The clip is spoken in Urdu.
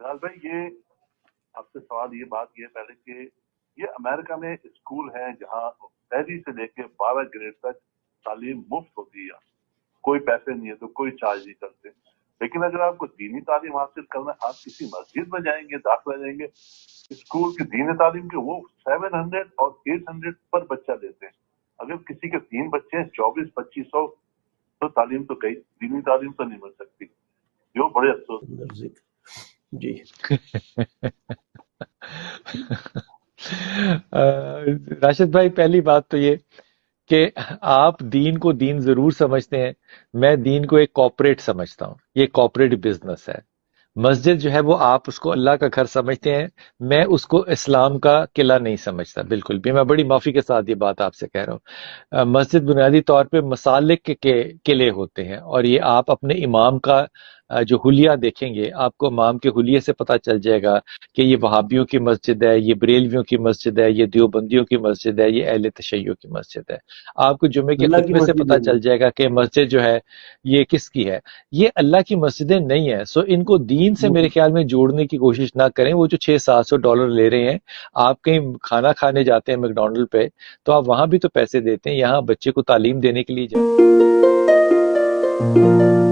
بلال بھائی یہ آپ سے سوال یہ بات یہ پہلے کہ یہ امریکہ میں اسکول ہیں جہاں پہلی سے لے کے 12 گریڈ تک تعلیم مفت ہوتی ہے، کوئی پیسے نہیں ہے تو کوئی چارج نہیں کرتے. لیکن اگر آپ کو دینی تعلیم حاصل کرنا ہے، آپ کسی مسجد میں جائیں گے، داخلہ لیں گے، اسکول کی دینی تعلیم کے وہ 700 اور 800 پر بچہ دیتے ہیں. اگر کسی کے 3 بچے ہیں 2400-2500 تو تعلیم تو کئی دینی تعلیم تو نہیں مل سکتی، جو بڑے افسوس. جی راشد بھائی، پہلی بات تو یہ کہ آپ دین کو دین ضرور سمجھتے ہیں، میں دین کو ایک کارپوریٹ سمجھتا ہوں، یہ کارپوریٹ بزنس ہے. مسجد جو ہے وہ آپ اس کو اللہ کا گھر سمجھتے ہیں، میں اس کو اسلام کا قلعہ نہیں سمجھتا بالکل بھی. میں بڑی معافی کے ساتھ یہ بات آپ سے کہہ رہا ہوں. مسجد بنیادی طور پہ مسالک کے قلعے ہوتے ہیں، اور یہ آپ اپنے امام کا جو حلیہ دیکھیں گے، آپ کو امام کے حلیے سے پتہ چل جائے گا کہ یہ وہابیوں کی مسجد ہے، یہ بریلویوں کی مسجد ہے، یہ دیوبندیوں کی مسجد ہے، یہ اہل تشیع کی مسجد ہے. آپ کو جمعے کے اللہ کی خطبے سے مسجد پتہ نہیں ہے. چل جائے گا کہ مسجد جو ہے یہ کس کی ہے. یہ اللہ کی مسجدیں نہیں ہیں. سو ان کو دین سے میرے خیال میں جوڑنے کی کوشش نہ کریں. وہ جو $600-700 لے رہے ہیں، آپ کہیں کھانا کھانے جاتے ہیں میک ڈونلڈ پہ تو آپ وہاں بھی تو پیسے دیتے ہیں، یہاں بچے کو تعلیم دینے کے لیے جاتے ہیں.